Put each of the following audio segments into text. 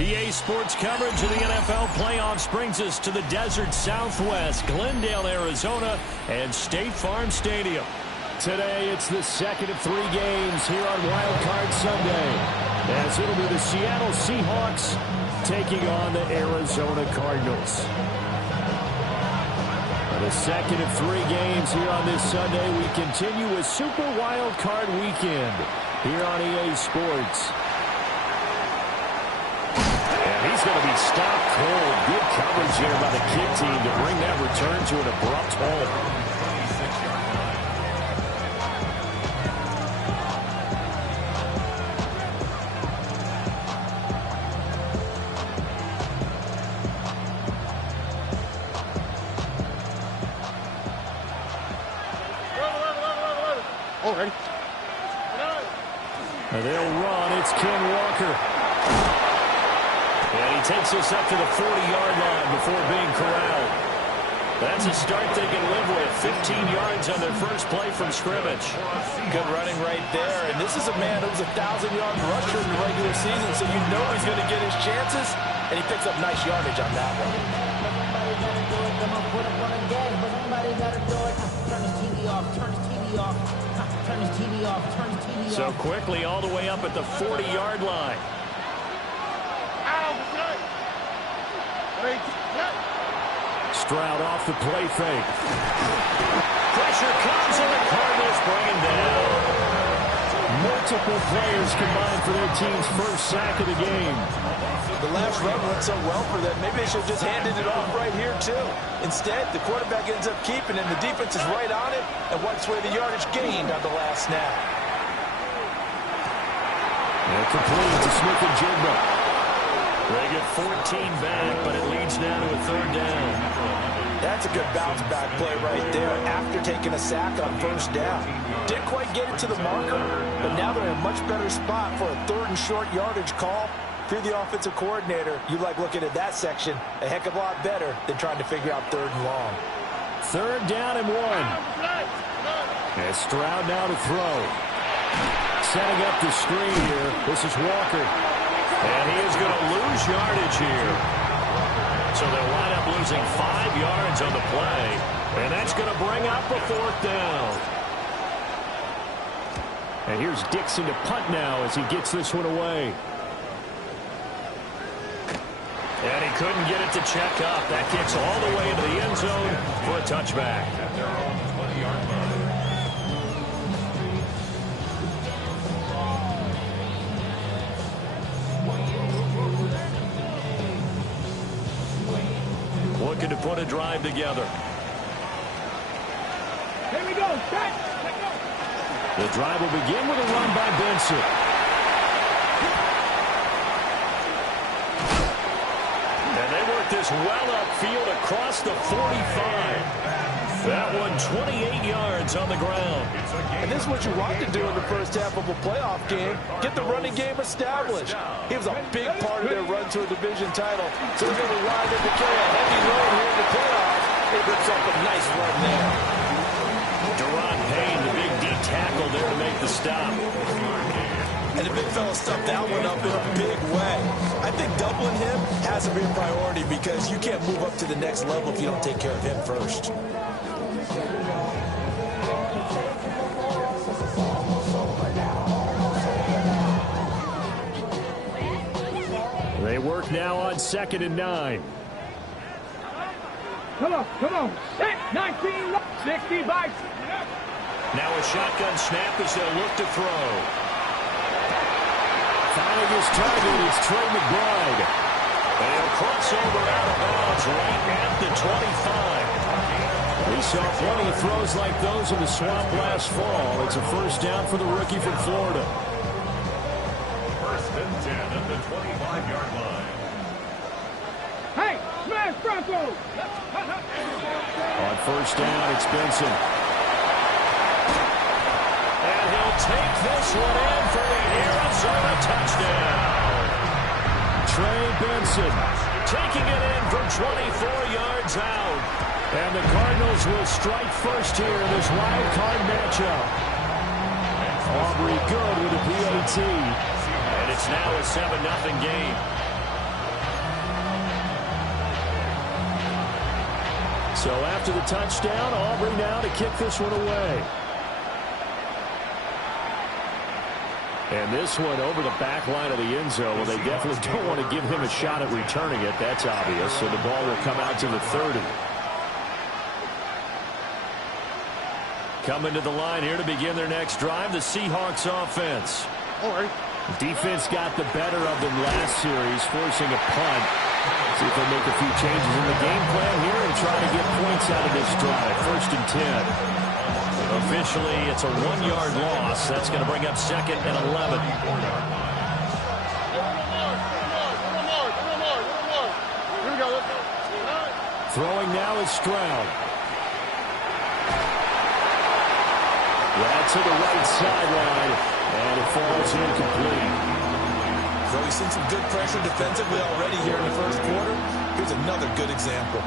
EA Sports coverage of the NFL playoffs brings us to the desert Southwest, Glendale, Arizona, and State Farm Stadium. Today, it's the second of 3 games here on Wild Card Sunday, as it'll be the Seattle Seahawks taking on the Arizona Cardinals. The second of 3 games here on this Sunday, we continue with Super Wild Card Weekend here on EA Sports. He's going to be stopped cold. Good coverage here by the kick team to bring that return to an abrupt halt. Oh, ready? They'll run. It's Ken Walker. And he takes us up to the 40-yard line before being corralled. That's a start they can live with. 15 yards on their first play from scrimmage. Good running right there. And this is a man who's a 1,000-yard rusher in the regular season, so you know he's going to get his chances. And he picks up nice yardage on that one. So quickly all the way up at the 40-yard line. Stroud off the play fake. Pressure comes and the Cardinals bring him down. Multiple players combined for their team's first sack of the game. The last run went so well for them. Maybe they should have just handed it off right here, too. Instead, the quarterback ends up keeping it, and the defense is right on it and wipes away the yardage gained on the last snap. And complete to Smith and Jigba. They get 14 back, but it leads now to a 3rd down. That's a good bounce-back play right there after taking a sack on 1st down. Didn't quite get it to the marker, but now they're in a much better spot for a 3rd and short yardage call. If you're the offensive coordinator, you like looking at that section a heck of a lot better than trying to figure out 3rd and long. 3rd down and 1. And Stroud now to throw. Setting up the screen here. This is Walker. And he is going to lose yardage here. So they'll wind up losing 5 yards on the play. And that's going to bring up a 4th down. And here's Dixon to punt now as he gets this one away. And he couldn't get it to check up. That kicks all the way into the end zone for a touchback. Looking to put a drive together. Here we go. The drive will begin with a run by Benson. And they work this well upfield across the 45. That one 28 yards on the ground. And this is what you want to do in the first half of a playoff game. Get the running game established. He was a big part of their run to a division title. So he's going to ride in to carry a heavy load here in the playoffs. He puts up a nice run there. Deron Payne, the big D tackle there to make the stop. And the big fella stuffed that one up in a big way. I think doubling him has to be a priority because you can't move up to the next level if you don't take care of him first. They work now on 2nd and 9. Come on. 19, 60 by. Now a shotgun snap as they'll look to throw. Finding his target is Trey McBride. And he'll cross over out of bounds right at the 25. We saw plenty of throws like those in the swamp last fall. It's a 1st down for the rookie from Florida. 1st and 10 at the 25-yard line. Hey, smash Broncos! On 1st down, it's Benson. And he'll take this one in for the Arizona touchdown. Trey Benson taking it in from 24 yards out. And the Cardinals will strike first here in this wild card matchup. Aubrey good with a PAT. And it's now a 7-0 game. So after the touchdown, Aubrey now to kick this one away. And this one over the back line of the end zone. Well, they definitely don't want to give him a shot at returning it. That's obvious. So the ball will come out to the 30. Coming to the line here to begin their next drive, the Seahawks offense. Defense got the better of them last series, forcing a punt. See if they make a few changes in the game plan here and try to get points out of this drive. 1st and 10. Officially, it's a 1-yard loss. That's going to bring up 2nd and 11. Throwing now is Stroud. That's to the right sideline, and it falls incomplete. So we've seen some good pressure defensively already here in the first quarter. Here's another good example.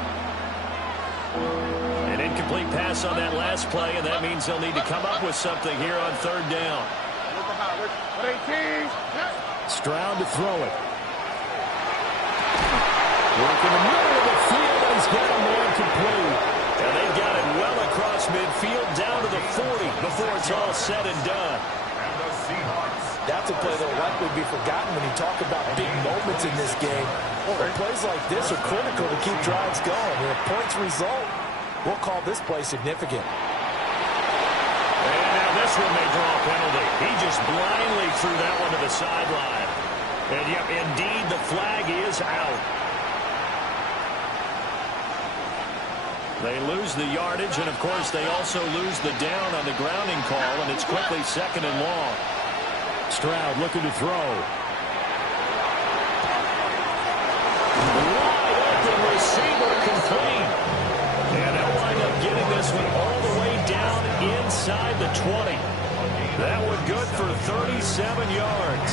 An incomplete pass on that last play, and that means they'll need to come up with something here on 3rd down. Stroud to throw it. Work in the middle of the field, and he's got a man complete. And they've got it well across midfield down to the 40 before it's all said and done. That's a play that will likely be forgotten when you talk about big moments in this game. But plays like this are critical to keep drives going. And if points result, we'll call this play significant. And now this one may draw a penalty. He just blindly threw that one to the sideline. And yep, indeed, the flag is out. They lose the yardage, and of course they also lose the down on the grounding call, and it's quickly 2nd and long. Stroud looking to throw. Wide open receiver complete. And they'll wind up getting this one all the way down inside the 20. That one good for 37 yards.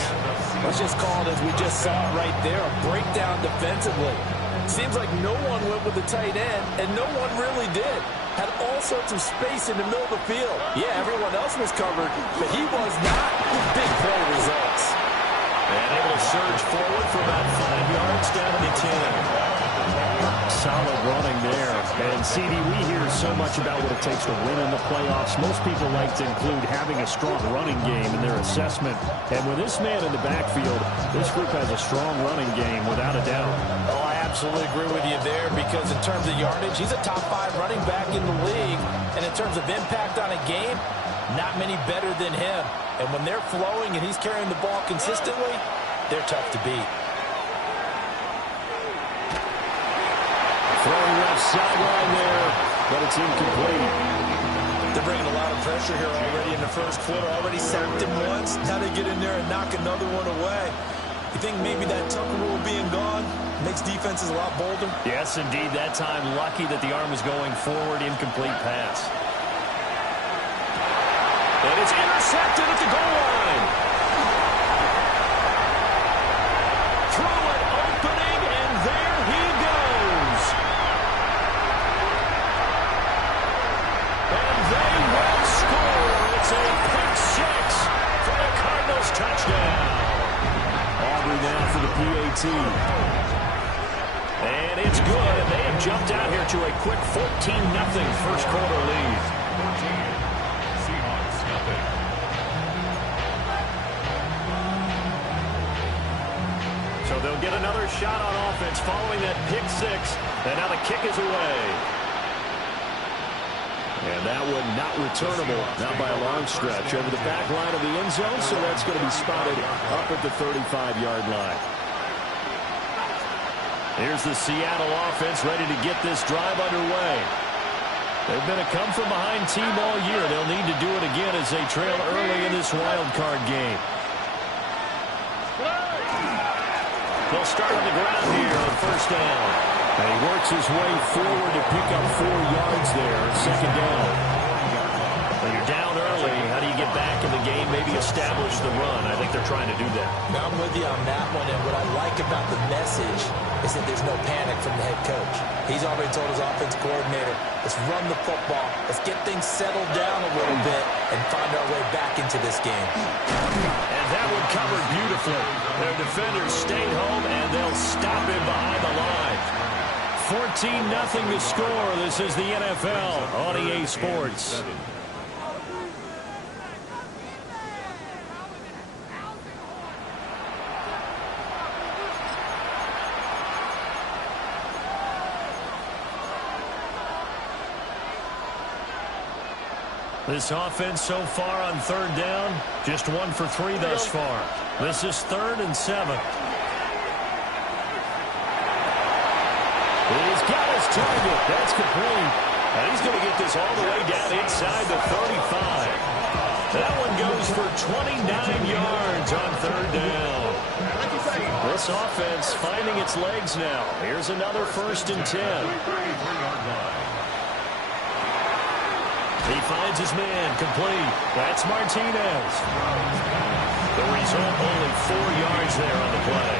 Let's just call it as we just saw it right there, a breakdown defensively. Seems like no one went with the tight end, and no one really did. Had all sorts of space in the middle of the field. Yeah, everyone else was covered, but he was not. Big play results. And able to surge forward for about 5 yards down to the 10. Solid running there. And, CD, we hear so much about what it takes to win in the playoffs. Most people like to include having a strong running game in their assessment. And with this man in the backfield, this group has a strong running game without a doubt. Oh, I absolutely agree with you there because in terms of yardage, he's a top 5 running back in the league. And in terms of impact on a game, not many better than him. And when they're flowing and he's carrying the ball consistently, they're tough to beat. Throwing left sideline there, but it's incomplete. They're bringing a lot of pressure here already in the first quarter. Already sacked him once. Now they get in there and knock another one away. You think maybe that Tucker rule being gone makes defenses a lot bolder? Yes, indeed. That time, lucky that the arm was going forward. Incomplete pass. And it's intercepted at the goal line. Throw it opening, and there he goes. And they will score. It's a pick 6 for the Cardinals touchdown. Aubrey now for the PAT. And it's good, and they have jumped out here to a quick 14-0 first quarter lead. Seahawks nothing. So they'll get another shot on offense following that pick 6, and now the kick is away. And that one not returnable, not by a long stretch, over the back line of the end zone, so that's going to be spotted up at the 35-yard line. Here's the Seattle offense ready to get this drive underway. They've been a come-from-behind team all year. They'll need to do it again as they trail early in this wild card game. They'll start on the ground here on first down. And he works his way forward to pick up 4 yards there, second down. When you're down early, how do you get back in the game, maybe establish the run? I think they're trying to do that. Now I'm with you on that one, and what I like about the message is that there's no panic from the head coach. He's already told his offense coordinator, let's run the football, let's get things settled down a little bit, and find our way back into this game. And that one covered beautifully. Their defenders stayed home, and they'll stop him behind the line. 14-0 to score. This is the NFL on EA Sports. This offense so far on third down, just 1 for 3 thus far. This is 3rd and 7. He's got his target. That's complete. And he's going to get this all the way down inside the 35. That one goes for 29 yards on third down. This offense finding its legs now. Here's another 1st and 10. He finds his man, complete. That's Martinez. The result, only 4 yards there on the play.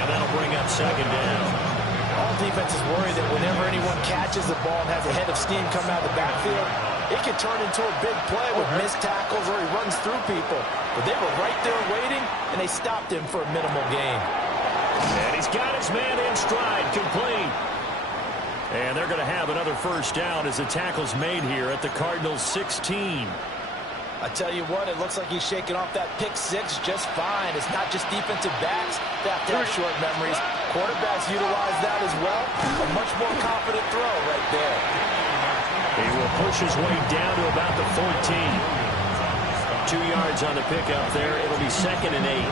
And that'll bring up 2nd down. All defenses worry that whenever anyone catches the ball and has a head of steam coming out of the backfield, it can turn into a big play with missed tackles or he runs through people. But they were right there waiting, and they stopped him for a minimal gain. And he's got his man in stride, complete. And they're going to have another 1st down as the tackle's made here at the Cardinals' 16. I tell you what, it looks like he's shaking off that pick 6 just fine. It's not just defensive backs that have to have short memories. Quarterbacks utilize that as well. A much more confident throw right there. He will push his way down to about the 14. 2 yards on the pickup there. It'll be 2nd and 8.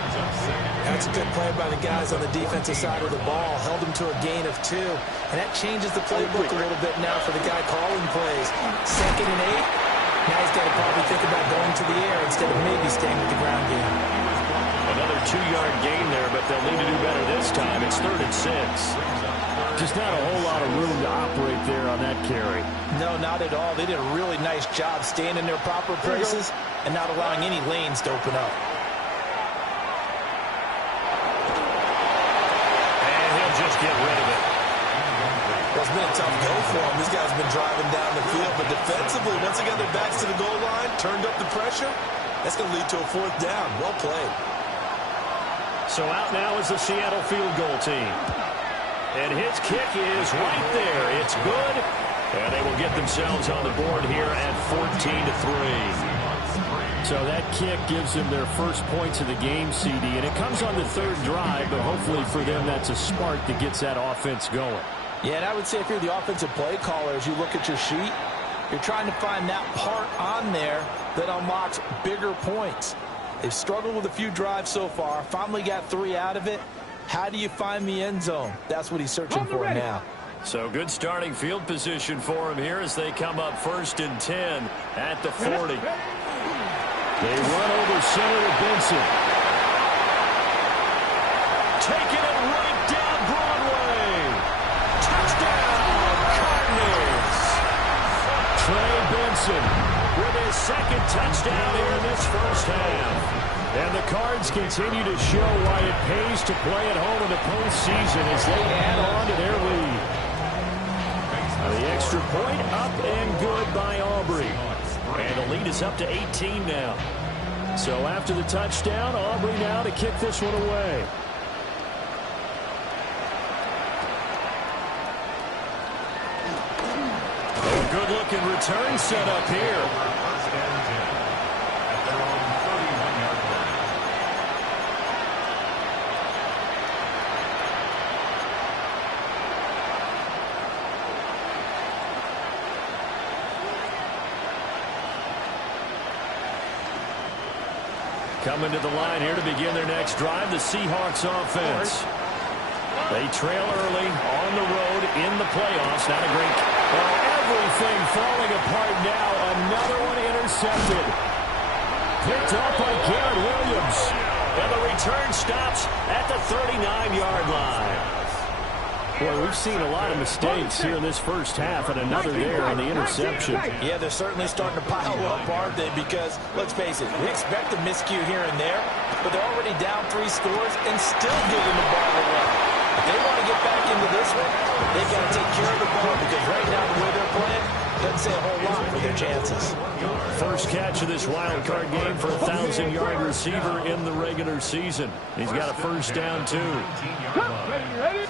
That's a good play by the guys on the defensive side of the ball. Held him to a gain of 2. And that changes the playbook a little bit now for the guy calling plays. 2nd and 8. Now he's got to probably think about going to the air instead of maybe staying with the ground game. Another 2-yard gain there, but they'll need to do better this time. It's 3rd and 6. Just not a whole lot of room to operate there on that carry. No, not at all. They did a really nice job staying in their proper places and not allowing any lanes to open up. And he'll just get rid of it. Well, it's been a tough go for him. These guys have been driving down the field, but defensively, once they got their backs to the goal line, turned up the pressure, that's going to lead to a 4th down. Well played. So out now is the Seattle field goal team. And his kick is right there. It's good. And they will get themselves on the board here at 14-3. So that kick gives them their first points of the game, CD. And it comes on the 3rd drive, but hopefully for them that's a spark that gets that offense going. Yeah, and I would say if you're the offensive play caller, as you look at your sheet, you're trying to find that part on there that unlocks bigger points. They've struggled with a few drives so far, finally got 3 out of it. How do you find the end zone? That's what he's searching for now. So good starting field position for him here as they come up 1st and 10 at the 40. They run over center to Benson. Taking it right down Broadway. Touchdown, Cardinals. Trey Benson with his 2nd touchdown here in this 1st half. And the Cards continue to show why it pays to play at home in the postseason as they add on to their lead. The extra point up and good by Aubrey. And the lead is up to 18 now. So after the touchdown, Aubrey now to kick this one away. A good-looking return set up here. Coming to the line here to begin their next drive, the Seahawks offense. They trail early on the road in the playoffs. Not a great... Well, everything falling apart now. Another one intercepted. Picked up by Garrett Williams. And the return stops at the 39-yard line. Boy, we've seen a lot of mistakes here in this 1st half, and another there on the interception. Yeah, they're certainly starting to pile up, aren't they? Because, let's face it, we expect a miscue here and there, but they're already down 3 scores and still giving the ball away. If they want to get back into this one, they got to take care of the ball because right now the way they're playing doesn't say a whole lot for their chances. First catch of this wild card game for a 1,000-yard receiver in the regular season. He's got a 1st down, too. Ready?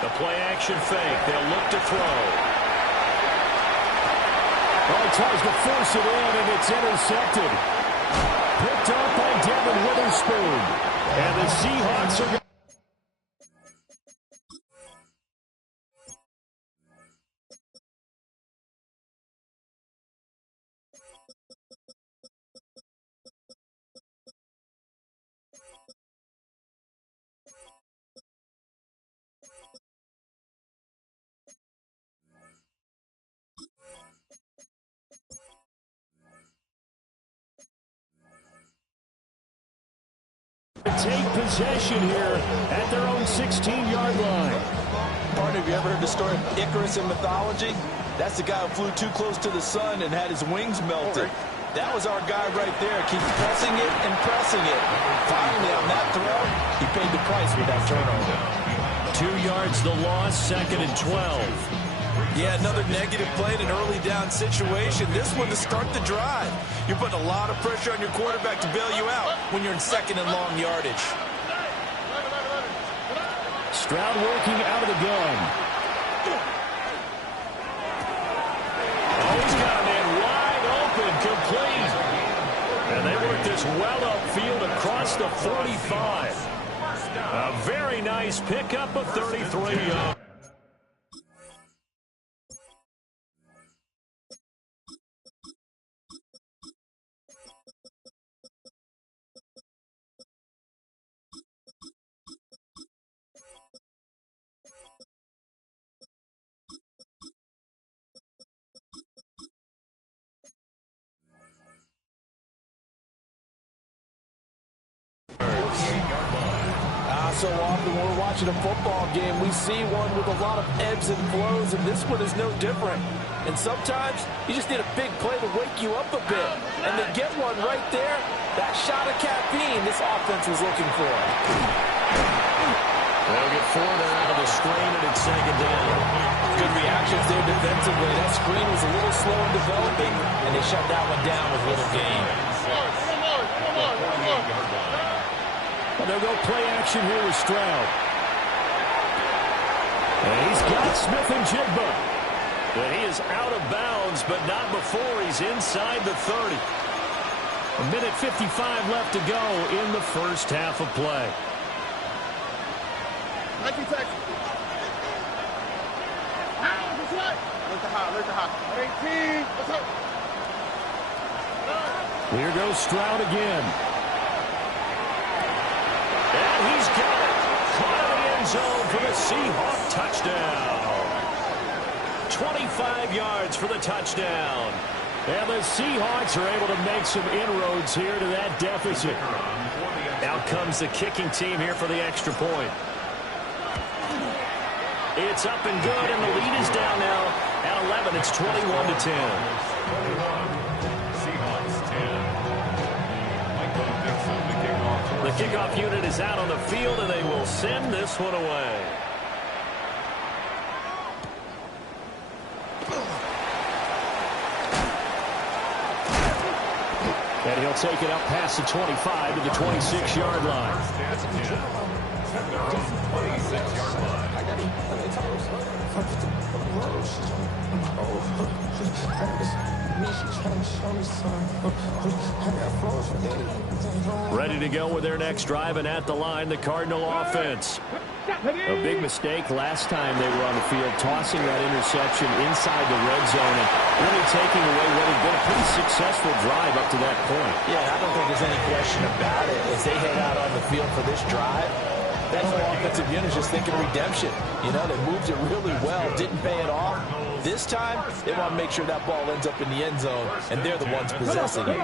The play action fake. They'll look to throw. Oh, he tries to force it in, and it's intercepted. Picked up by Devin Witherspoon. And the Seahawks are going. Take possession here at their own 16-yard line. Partner, have you ever heard the story of Icarus in mythology? That's the guy who flew too close to the sun and had his wings melted. That was our guy right there. Keep pressing it and pressing it. Finally, on that throw, he paid the price with that turnover. 2 yards the loss, 2nd and 12. Yeah, another negative play in an early down situation. This one to start the drive. You're putting a lot of pressure on your quarterback to bail you out when you're in 2nd and long yardage. Stroud working out of the gun. Oh, he's got a man wide open, complete. And they work this well upfield across the 45. A very nice pickup of 33 yards. So often when we're watching a football game, we see one with a lot of ebbs and flows, and this one is no different. And sometimes you just need a big play to wake you up a bit. And to get one right there, that shot of caffeine this offense was looking for. They'll get 4 there out of the screen, and it's 2nd down. Good reactions there defensively. That screen was a little slow in developing, and they shut that one down with little gain. And they'll go play action here with Stroud. And he's got Smith and Jigba. And he is out of bounds, but not before he's inside the 30. 1:55 left to go in the first half of play. Here goes Stroud again. And he's got it. Caught in the end zone for the Seahawk touchdown. 25 yards for the touchdown. And the Seahawks are able to make some inroads here to that deficit. Out comes the kicking team here for the extra point. It's up and good, and the lead is down now at 11. It's 21-10. The kickoff unit is out on the field, and they will send this one away. And he'll take it up past the 25 to the 26-yard line. Ready to go with their next drive, and at the line, the Cardinal offense. A big mistake last time they were on the field, tossing that interception inside the red zone and really taking away what had been a pretty successful drive up to that point. Yeah, I don't think there's any question about it. As they head out on the field for this drive, that whole offensive unit is just thinking redemption. You know, they moved it really well, didn't pay it off. This time, they want to make sure that ball ends up in the end zone, and they're the ones possessing it.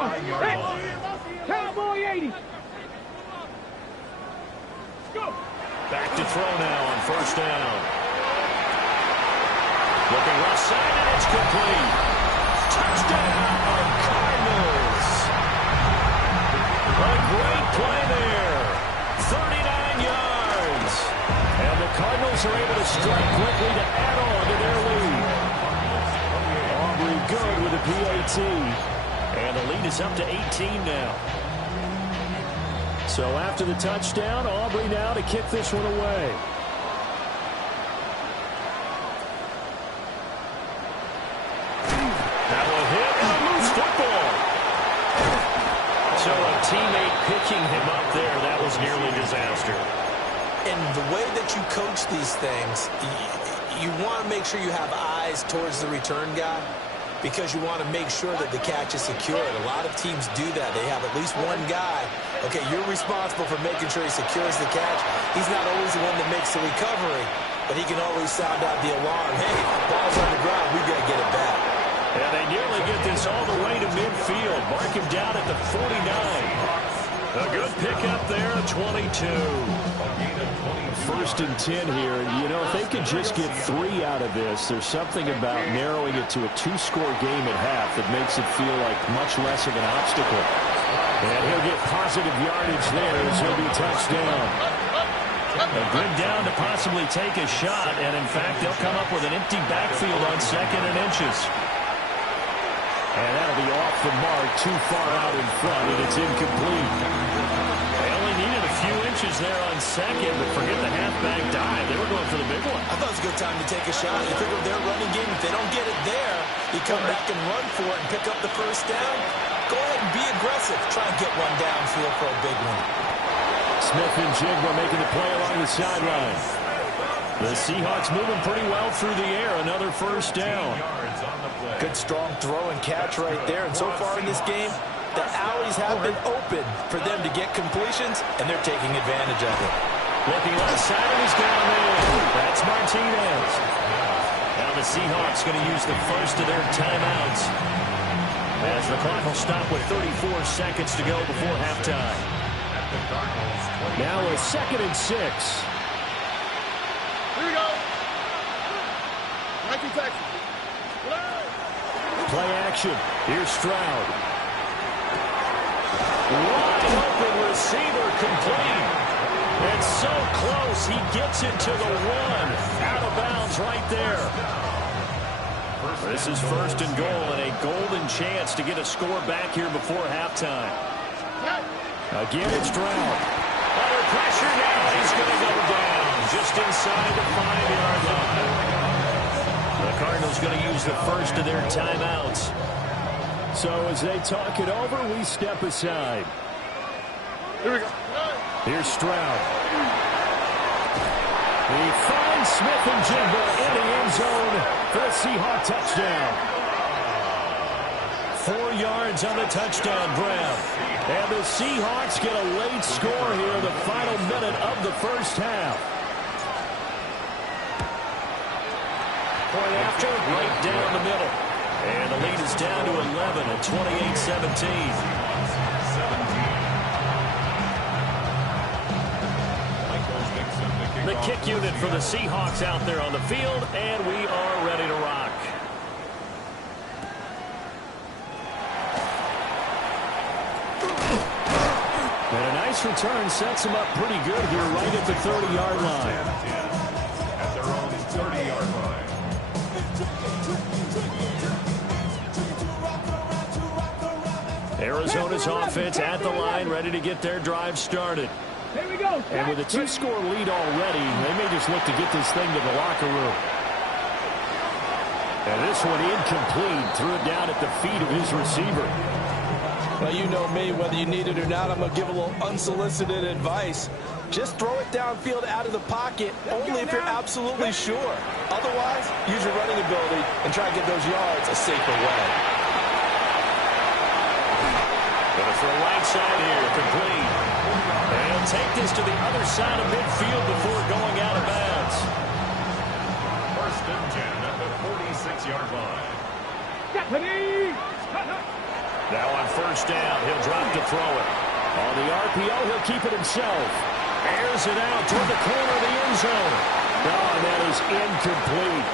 Cowboy 80. Back to throw now on first down. Looking left side, and it's complete. Touchdown, Cardinals. A great play there. 39 yards. And the Cardinals are able to strike quickly to add on to their lead. Aubrey good with a PAT. And the lead is up to 18 now. So after the touchdown, Aubrey now to kick this one away. That will hit and a loose football. So a teammate picking him up there, that was nearly disaster. And the way that you coach these things, you want to make sure you have eyes towards the return guy because you want to make sure that the catch is secured. A lot of teams do that. They have at least one guy. Okay, you're responsible for making sure he secures the catch. He's not always the one that makes the recovery, but he can always sound out the alarm. Hey, ball's on the ground. We got to get it back. And they nearly get this all the way to midfield. Mark him down at the 49. A good pickup there, 22. First and 10 here. You know, if they could just get 3 out of this, there's something about narrowing it to a 2-score game at half that makes it feel like much less of an obstacle. And he'll get positive yardage there as he'll be touched down. A good down to possibly take a shot, and in fact, they'll come up with an empty backfield on 2nd and inches. And that'll be off the mark, too far out in front, and it's incomplete. They only needed a few inches there on 2nd, but forget the halfback dive. They were going for the big one. I thought it was a good time to take a shot. You figure with their running game, if they don't get it there, you come back and run for it and pick up the first down. Go ahead and be aggressive. Try and get one downfield for a big one. Smith-Njigba making the play along the sideline. The Seahawks moving pretty well through the air. Another first down. Good strong throw and catch right there. And so far in this game, the alleys have been open for them to get completions, and they're taking advantage of it. Looking left side, and he's down there. That's Martinez. Now the Seahawks going to use the first of their timeouts as the clock will stop with 34 seconds to go before halftime. Now a 2nd and 6. Here we go. 19 Texas. Play action. Here's Stroud. Wide open receiver complete. It's so close. He gets it to the 1. Out of bounds right there. This is 1st and goal and a golden chance to get a score back here before halftime. Again, it's Stroud. Under pressure now. He's going to go down just inside the 5-yard line. The Cardinals going to use the first of their timeouts. So as they talk it over, we step aside. Here we go. Here's Stroud. He finds Smith-Njigba in the end zone for a Seahawk touchdown. 4 yards on the touchdown, Brown. And the Seahawks get a late score here, the final minute of the first half. Point after, right down the middle. And the lead is down to 11 at 28-17. The kick unit for the Seahawks out there on the field, and we are ready to rock. And a nice return sets him up pretty good here right at the 30-yard line. At their own 30-yard line. Arizona's offense at the line, ready to get their drive started. Here we go. And with a 2-score lead already, they may just look to get this thing to the locker room. And this one incomplete, threw it down at the feet of his receiver. Well, you know me, whether you need it or not, I'm going to give a little unsolicited advice. Just throw it downfield out of the pocket, only if you're absolutely sure. Otherwise, use your running ability and try to get those yards a safer way. Going to throw right side here, complete. And he'll take this to the other side of midfield before going out of bounds. 1st and 10 at the 46-yard line. Now on 1st down, he'll drop to throw it. On the RPO, he'll keep it himself. Airs it out toward the corner of the end zone. Oh, that is incomplete.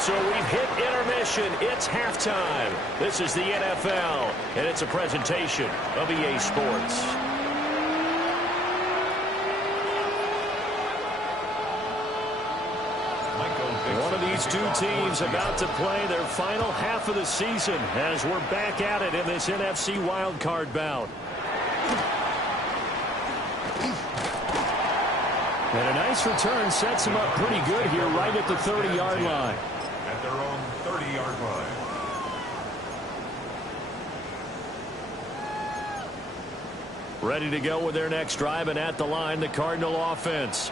So we've hit intermission. It's halftime. This is the NFL, and it's a presentation of EA Sports. One of these two teams about to play their final half of the season as we're back at it in this NFC wildcard bout. And a nice return sets him up pretty good here right at the 30-yard line. at their own 30-yard line. Ready to go with their next drive, and at the line, the Cardinal offense.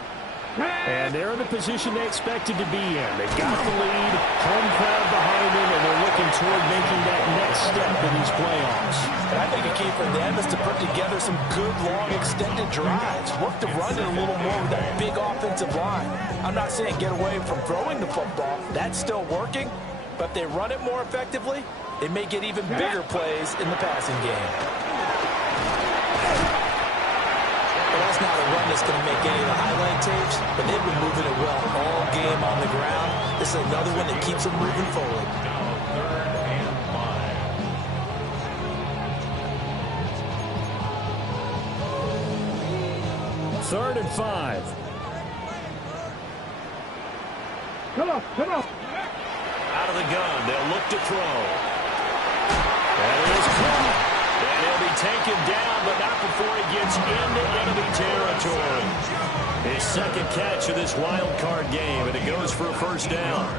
And they're in the position they expected to be in. They've got the lead, home crowd behind them, and they're looking toward making that next step in these playoffs. And I think a key for them is to put together some good, long, extended drives. Work to run it a little more with that big offensive line. I'm not saying get away from throwing the football. That's still working. But if they run it more effectively, they may get even bigger plays in the passing game. Well, that's not a run that's going to make any of the highlight tapes, but they've been moving it well all game on the ground. This is another one that keeps them moving forward. Third and 5. Come on, come on. Out of the gun, they'll look to throw. And it is caught. And he'll be taken down, but not before he gets into enemy territory. His second catch of this wild card game, and it goes for a first down.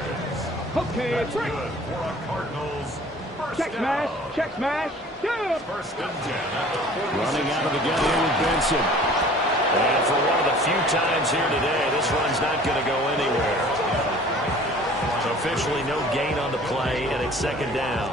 Okay, That's good for a Cardinals first check smash, down. check smash. Yeah. First and 10 at the 46. Running out of the gun here with Benson. And for one of the few times here today, this run's not going to go anywhere. So officially no gain on the play, and it's second down.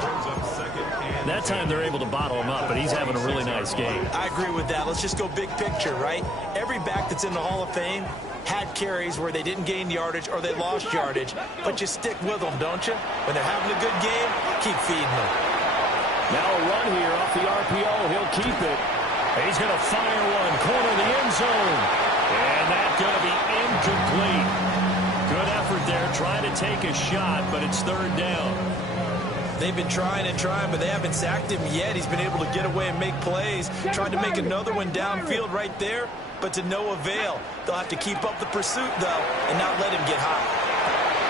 That time they're able to bottle him up, but he's having a really nice game. I agree with that. Let's just go big picture, right? Every back that's in the Hall of Fame had carries where they didn't gain yardage or they lost yardage, but you stick with them, don't you? When they're having a good game, keep feeding them. Now a run here off the RPO. He'll keep it. He's going to fire one, corner of the end zone. And that's going to be incomplete. Good effort there, trying to take a shot, but it's third down. They've been trying and trying, but they haven't sacked him yet. He's been able to get away and make plays. Tried to make another one downfield right there, but to no avail. They'll have to keep up the pursuit, though, and not let him get hot.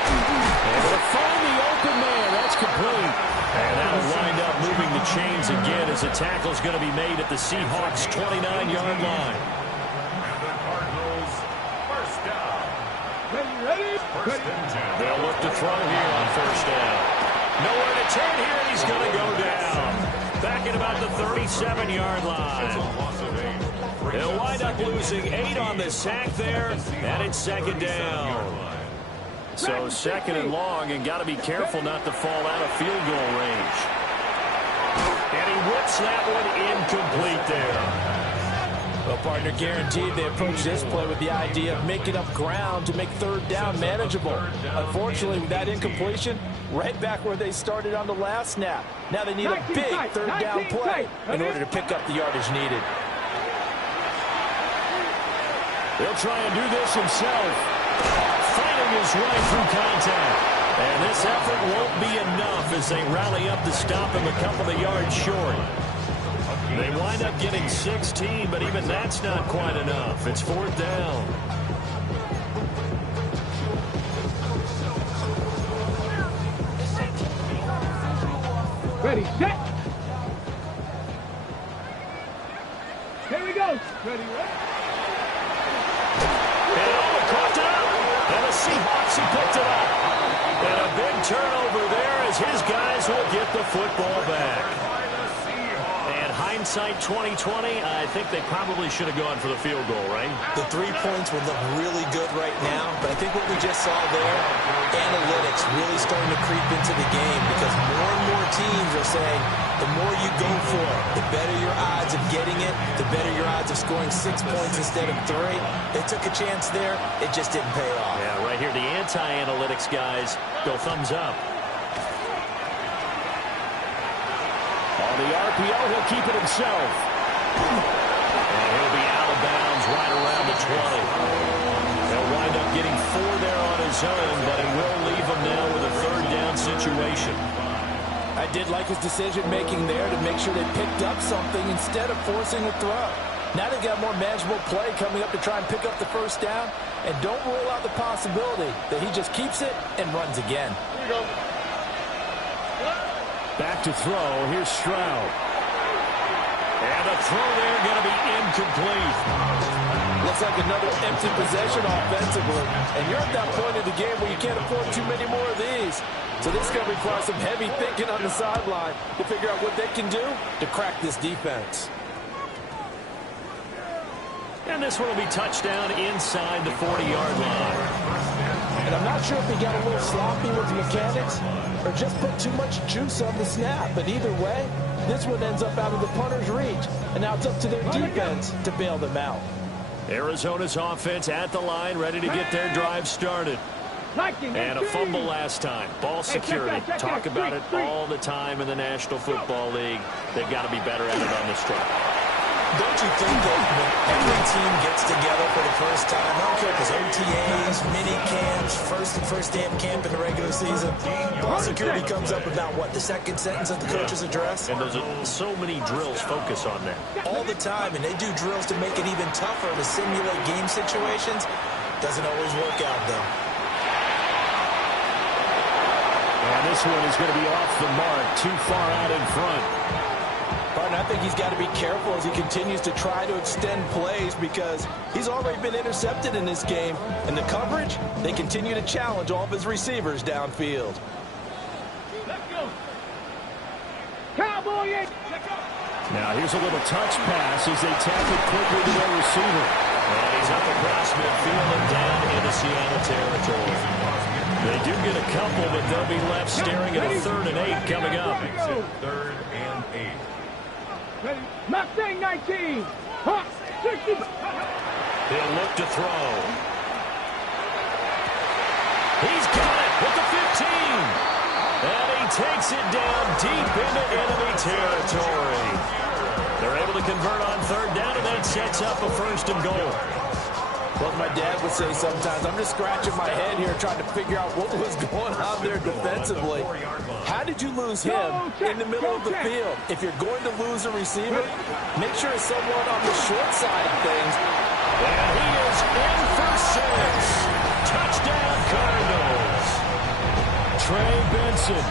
Able to find the open man. That's complete. And that'll wind up moving the chains again as the tackle's going to be made at the Seahawks' 29-yard line. And the Cardinals first down. Ready? First and 10. They'll look to throw here on first down. Nowhere to turn here, and he's going to go down. Back at about the 37-yard line. Loss of 8. They'll wind up losing 8 on the sack there, and it's second down. So second and long, and got to be careful not to fall out of field goal range. And he whips that one incomplete there. Well, partner, guaranteed they approach this play with the idea of making up ground to make third down manageable. Unfortunately, with that incompletion, right back where they started on the last snap. Now they need a big third down play in order to pick up the yardage needed. He'll try and do this himself. Fighting his way through contact. And this effort won't be enough as they rally up to stop him a couple of yards short. They wind up getting 16, but even that's not quite enough. It's fourth down. Ready, set. Here we go. Ready, And Owen caught it up. And the Seahawks have picked it up. And a big turnover there as his guys will get the football back. And hindsight 2020, I think they probably should have gone for the field goal, right? The 3 points would look really good right now, but I think what we just saw there, analytics really starting to creep into the game because more and more teams are saying the more you go for it, the better your odds of getting it, the better your odds of scoring 6 points instead of 3. They took a chance there. It just didn't pay off. Yeah, right here, the anti-analytics guys go thumbs up. On the RPO, he'll keep it himself. And he'll be out of bounds right around the 20. They'll wind up getting 4 there on his own, but he will leave them now with a third down situation. I did like his decision-making there to make sure they picked up something instead of forcing a throw. Now they've got more manageable play coming up to try and pick up the first down, and don't rule out the possibility that he just keeps it and runs again. Here we go. Back to throw. Here's Stroud. And the throw there going to be incomplete. Looks like another empty possession offensively. And you're at that point of the game where you can't afford too many more of these. So this is going to require some heavy thinking on the sideline to figure out what they can do to crack this defense. And this one will be touchdown inside the 40-yard line. And I'm not sure if he got a little sloppy with the mechanics or just put too much juice on the snap. But either way, this one ends up out of the punter's reach. And now it's up to their defense to bail them out. Arizona's offense at the line, ready to get their drive started. And a fumble last time. Ball security. Talk about it all the time in the National Football League. They've got to be better at it on this drive. Don't you think that when every team gets together for the first time, I don't care if it's OTAs, mini camps, first day of camp in the regular season, ball security comes up about what, the second sentence of the coach's address? And there's so many drills focus on that. All the time, and they do drills to make it even tougher to simulate game situations. Doesn't always work out, though. And this one is going to be off the mark, too far out in front. Barton, I think he's got to be careful as he continues to try to extend plays because he's already been intercepted in this game. And the coverage, they continue to challenge all of his receivers downfield. Let's go. Cowboy. Now here's a little touch pass as they tap it quickly to their receiver. And he's up across midfield and down into Seattle territory. They do get a couple, but they'll be left staring at a 3rd and 8 coming up. 3rd and 8. Ready. Mustang 19. Hot. 60. He'll look to throw. He's got it with the 15. And he takes it down deep into enemy territory. They're able to convert on 3rd down, and that sets up a 1st and goal. Well, my dad would say sometimes, I'm just scratching my head here trying to figure out what was going on there defensively. How did you lose him in the middle of the field? If you're going to lose a receiver, make sure it's someone on the short side of things. And he is in for 6. Touchdown, Cardinals. Trey Benson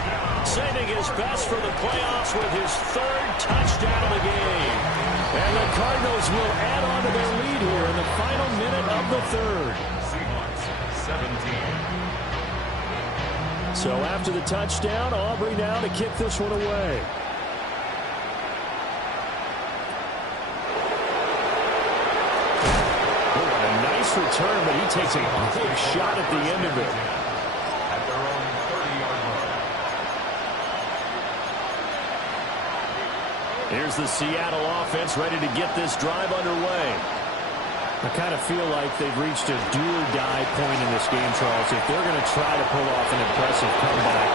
Saving his best for the playoffs with his 3rd touchdown of the game. And the Cardinals will add on to their lead here in the final minute of the 3rd. Seahawks 17. So after the touchdown, Aubrey now to kick this one away. Oh, a nice return, but he takes a big shot at the end of it. At their own 30-yard line. Here's the Seattle offense ready to get this drive underway. I kind of feel like they've reached a do-or-die point in this game, Charles. If they're going to try to pull off an impressive comeback,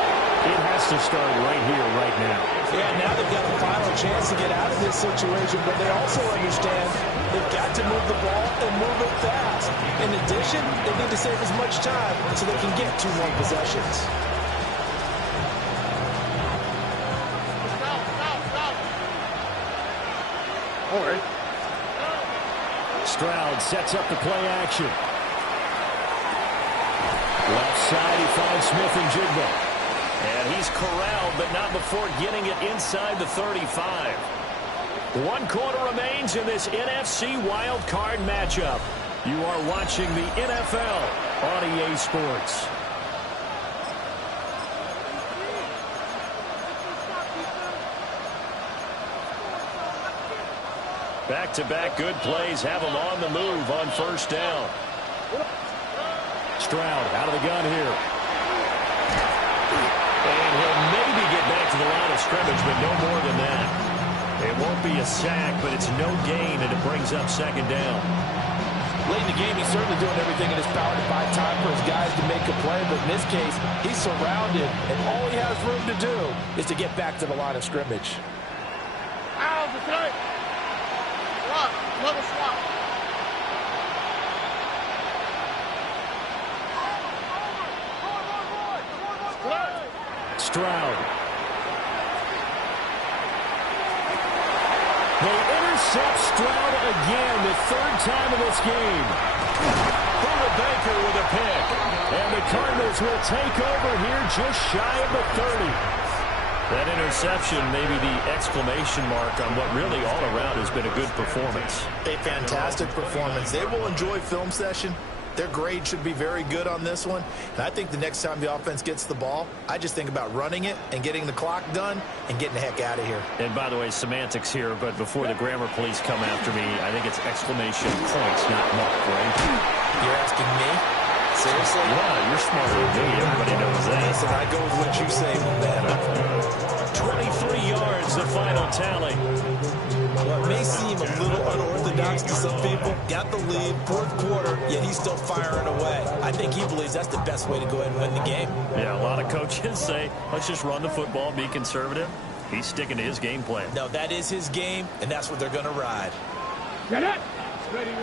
it has to start right here, right now. Yeah, now they've got a final chance to get out of this situation, but they also understand they've got to move the ball and move it fast. In addition, they need to save as much time so they can get 2 more possessions. All right. Stroud sets up the play action. Left side, he finds Smith-Njigba. And he's corralled, but not before getting it inside the 35. 1 quarter remains in this NFC Wild Card matchup. You are watching the NFL on EA Sports. Back-to-back good plays have them on the move on 1st down. Stroud out of the gun here. And he'll maybe get back to the line of scrimmage, but no more than that. It won't be a sack, but it's no gain, and it brings up 2nd down. Late in the game, he's certainly doing everything in his power to buy time for his guys to make a play, but in this case, he's surrounded, and all he has room to do is to get back to the line of scrimmage. Out the throat. Swap. Another swap. Stroud. They intercept Stroud again, the 3rd time in this game. Buda Baker with a pick. And the Cardinals will take over here just shy of the 30. That interception may be the exclamation mark on what really all around has been a good performance. A fantastic performance. They will enjoy film session Their grade should be very good on this one. And I think the next time the offense gets the ball, I just think about running it and getting the clock done and getting the heck out of here. And by the way, semantics here, but before the grammar police come after me, I think it's exclamation points, not mark, right? You're asking me? Seriously? Yeah, you're smarter than me. Everybody knows that. Listen, I go with what you say, man. 23 yards, the final tally. Well, it may seem a little unorthodox to some people. Got the lead, fourth quarter, yet he's still firing away. I think he believes that's the best way to go ahead and win the game. Yeah, a lot of coaches say, let's just run the football, be conservative. He's sticking to his game plan. No, that is his game, and that's what they're going to ride. Get it. Ready,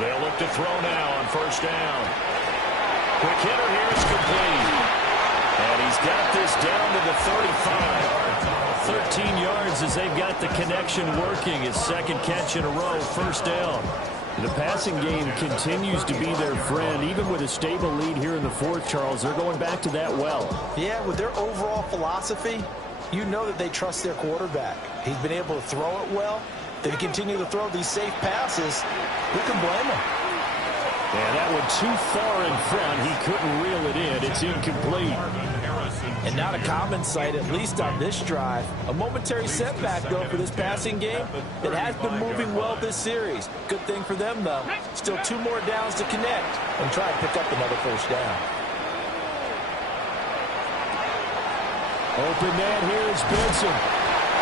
They'll look to throw now on first down. Quick hitter here is complete. And he's got this down to the 35. 13 yards as they've got the connection working. His second catch in a row, first down. The passing game continues to be their friend. Even with a stable lead here in the fourth, Charles, they're going back to that well. Yeah, with their overall philosophy, you know that they trust their quarterback. He's been able to throw it well. They continue to throw these safe passes. Who can blame them? And that one too far in front. He couldn't reel it in. It's incomplete. And not a common sight, at least on this drive. A momentary setback, though, for this passing game that has been moving well this series. Good thing for them, though. Still 2 more downs to connect and try and pick up another first down. Open man here is Benson.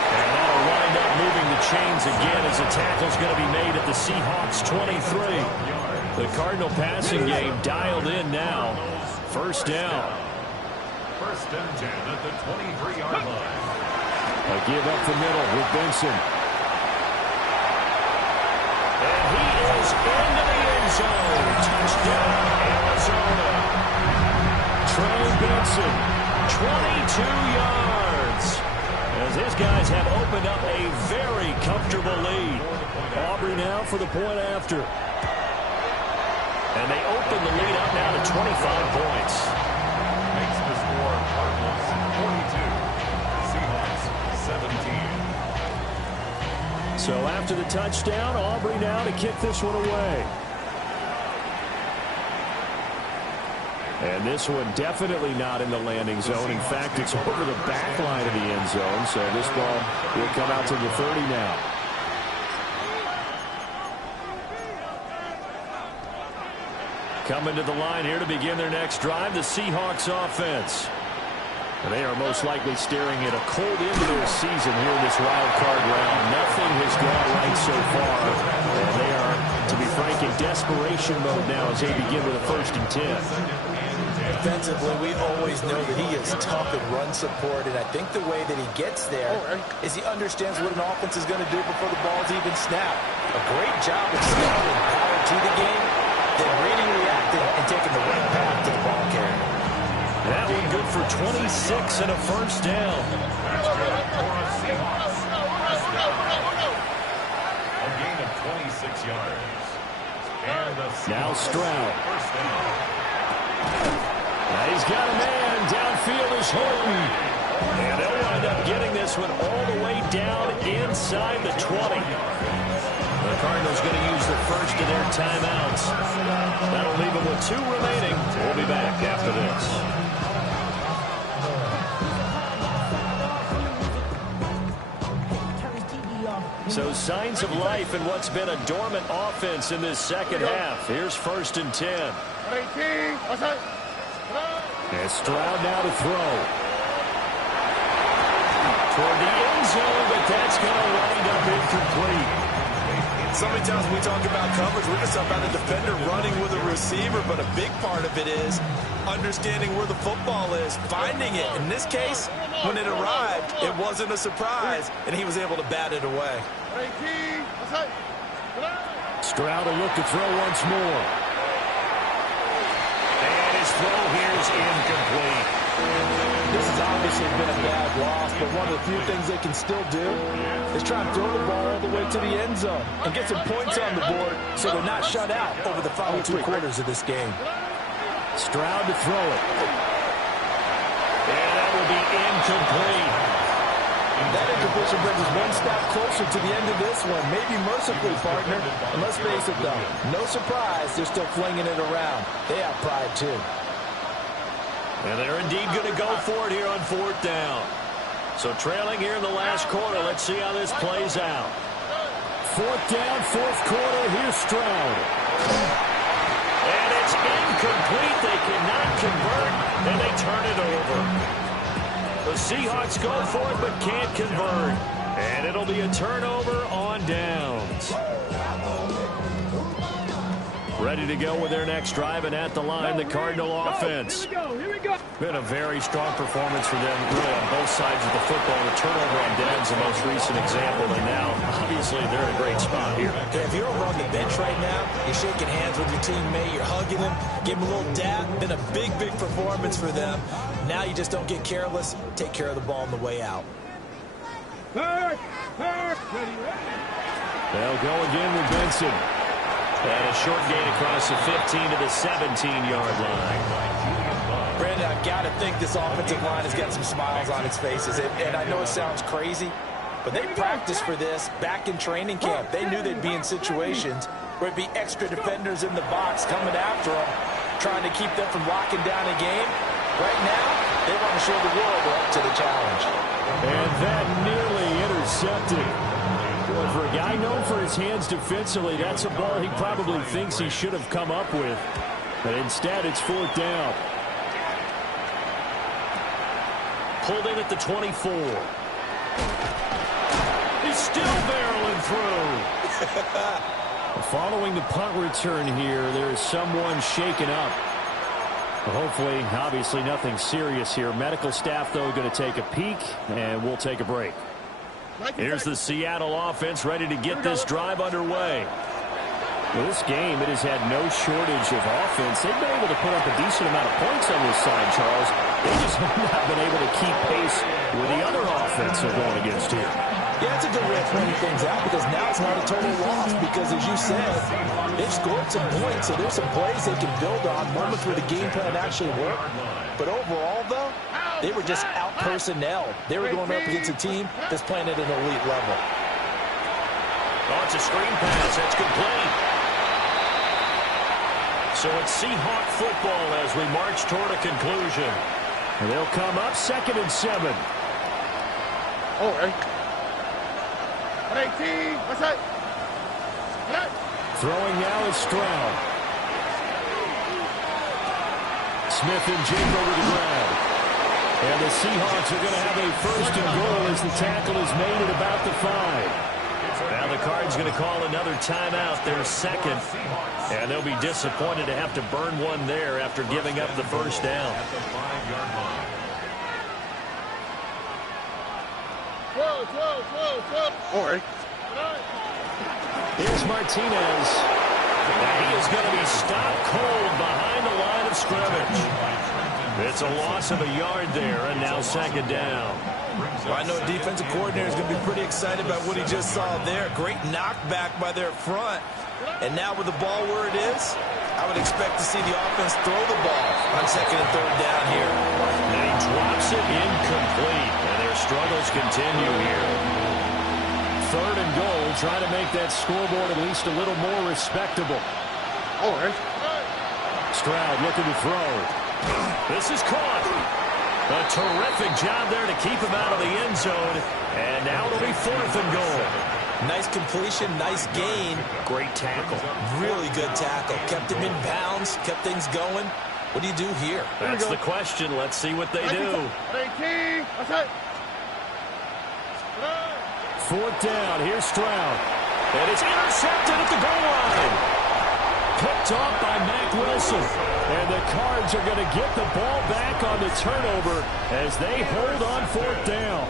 And that'll wind up moving the chains again as the tackle's going to be made at the Seahawks 23. The Cardinal passing game dialed in now. First down. First and 10 at the 23-yard line. A give up the middle with Benson. And he is into the end zone. Touchdown, Arizona. Trey Benson, 22 yards. As his guys have opened up a very comfortable lead. Aubrey now for the point after. And they open the lead up now to 25 points. Makes the score Cardinals 42, Seahawks 17. So after the touchdown, Aubrey now to kick this one away. And this one definitely not in the landing zone. In fact, it's over the back line of the end zone. So this ball will come out to the 30 now. Coming to the line here to begin their next drive, the Seahawks offense. And they are most likely staring at a cold end to their season here in this wild card round. Nothing has gone right so far. And they are, to be frank, in desperation mode now as they begin with a 1st and 10. Defensively, we always know that he is tough in run support, and I think the way that he gets there is he understands what an offense is going to do before the ball's even snapped. A great job of scouting power to the game, then reading, reacting, and taking the right path to the ball carrier. That one good for 26 and a first down. A gain of 26 yards. And the Now Stroud. First down. Now he's got a man. Downfield is Horton. And they'll wind up getting this one all the way down inside the 20. The Cardinals going to use the first of their timeouts. That'll leave them with 2 remaining. We'll be back after this. So signs of life in what's been a dormant offense in this second half. Here's 1st and 10. And Stroud now to throw. Toward the end zone, but that's going to wind up incomplete. So many times when we talk about coverage, we're just talking about the defender running with a receiver, but a big part of it is understanding where the football is, finding it. In this case, when it arrived, it wasn't a surprise, and he was able to bat it away. Stroud a look to throw once more. And his throw here is incomplete. This has obviously been a bad loss, but one of the few things they can still do is try and throw the ball all the way to the end zone and get some points on the board so they're not shut out over the final 2 quarters of this game. Stroud to throw it. And that will be incomplete. That incompletion brings us one step closer to the end of this one. Maybe mercifully, partner. And let's face it, though, no surprise, they're still flinging it around. They have pride, too. And they're indeed going to go for it here on 4th down. So trailing here in the last quarter. Let's see how this plays out. 4th down, 4th quarter. Here's Stroud. And it's incomplete. They cannot convert, and they turn it over. The Seahawks go for it but can't convert. And it'll be a turnover on downs. Ready to go with their next drive, and at the line, the Cardinal offense. Here we go. Been a very strong performance for them, really, on both sides of the football. The turnover on downs, the most recent example, and now, obviously, they're in a great spot here. If you're over on the bench right now, you're shaking hands with your teammate, you're hugging him, give him a little dab. Been a big, big performance for them. Now you just don't get careless. Take care of the ball on the way out. Ready. They'll go again with Benson. And a short gain across the 15 to the 17-yard line. Brandon, I've got to think this offensive line has got some smiles on its faces. And I know it sounds crazy, but they practiced for this back in training camp. They knew they'd be in situations where it'd be extra defenders in the box coming after them, trying to keep them from locking down a game. Right now, they want to show the world they're up to the challenge. And that nearly intercepted. Boy, for a guy known for his hands defensively, that's a ball he probably thinks he should have come up with. But instead, it's 4th down. Pulled in at the 24. He's still barreling through. Following the punt return here, there's someone shaken up. Hopefully, obviously, nothing serious here. Medical staff, though, going to take a peek, and we'll take a break. Here's the Seattle offense ready to get this drive underway. Well, this game, it has had no shortage of offense. They've been able to put up a decent amount of points on this side, Charles. They just have not been able to keep pace with the other offense they're going against here. Yeah, it's a good way of pointing things out because now it's not a total loss because, as you said, they've scored some points, so there's some plays they can build on, moments where the game plan actually worked. But overall, though, they were just out-personnel. They were going up against a team that's playing at an elite level. Oh, it's a screen pass. That's complete. So it's Seahawk football as we march toward a conclusion. And they'll come up 2nd and 7. All right. 18. What's that? Throwing now is Stroud. Smith and Jigba with the grab. And the Seahawks are going to have a 1st and goal as the tackle is made at about the 5. Now the Cards going to call another timeout, their 2nd. And they'll be disappointed to have to burn one there after giving up the 1st down. All right. Here's Martinez. And he is going to be stopped cold behind the line of scrimmage. It's a loss of a yard there, and now 2nd down. Well, I know a defensive coordinator is going to be pretty excited about what he just saw there. Great knockback by their front. And now with the ball where it is, I would expect to see the offense throw the ball on 2nd and 3rd down here. And he drops it incomplete. And their struggles continue here. 3rd and goal, trying to make that scoreboard at least a little more respectable. All right. Stroud looking to throw. This is caught. A terrific job there to keep him out of the end zone. And now it'll be 4th and goal. Nice completion, nice gain. Great tackle. Really good tackle. Kept him in bounds, kept things going. What do you do here? That's the question. Let's see what they do. 18. What's that? 4th down. Here's Stroud. And it's intercepted at the goal line. Picked off by Mack Wilson. And the Cards are going to get the ball back on the turnover as they hold on 4th down.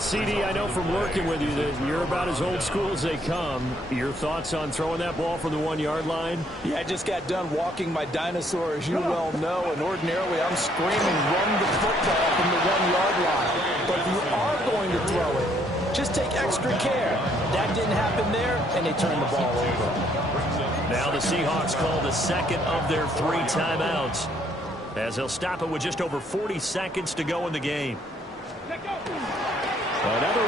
CD, I know from working with you that you're about as old school as they come. Your thoughts on throwing that ball from the 1-yard line? Yeah, I just got done walking my dinosaur, as you well know, and ordinarily I'm screaming, run the football from the 1-yard line. But if you are going to throw it, just take extra care. That didn't happen there, and they turned the ball over. Now the Seahawks call the 2nd of their 3 timeouts, as they'll stop it with just over 40 seconds to go in the game. Another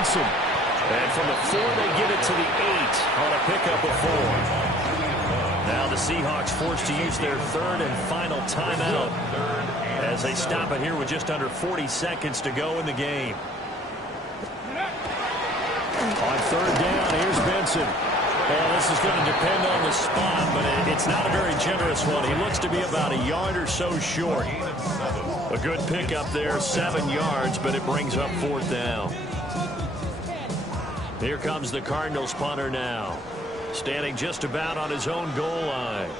Benson. And from the 4, they get it to the 8 on a pickup of 4. Now the Seahawks forced to use their third and final timeout as they stop it here with just under 40 seconds to go in the game. On third down, here's Benson. Well, this is going to depend on the spot, but it's not a very generous one. He looks to be about a yard or so short. A good pickup there, 7 yards, but it brings up 4th down. Here comes the Cardinals punter now, standing just about on his own goal line.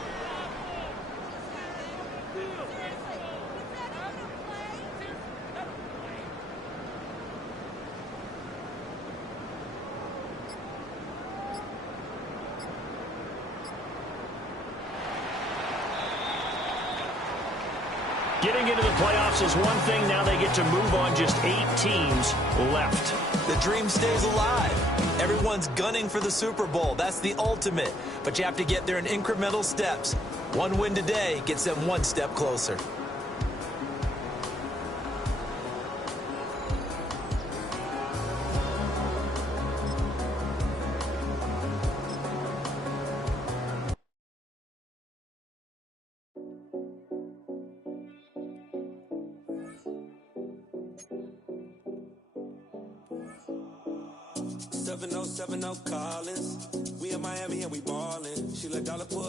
Getting into the playoffs is one thing. Now they get to move on. Just 8 teams left. The dream stays alive. Everyone's gunning for the Super Bowl. That's the ultimate. But you have to get there in incremental steps. One win today gets them one step closer. Collins. We in Miami and we ballin'. She let dollar put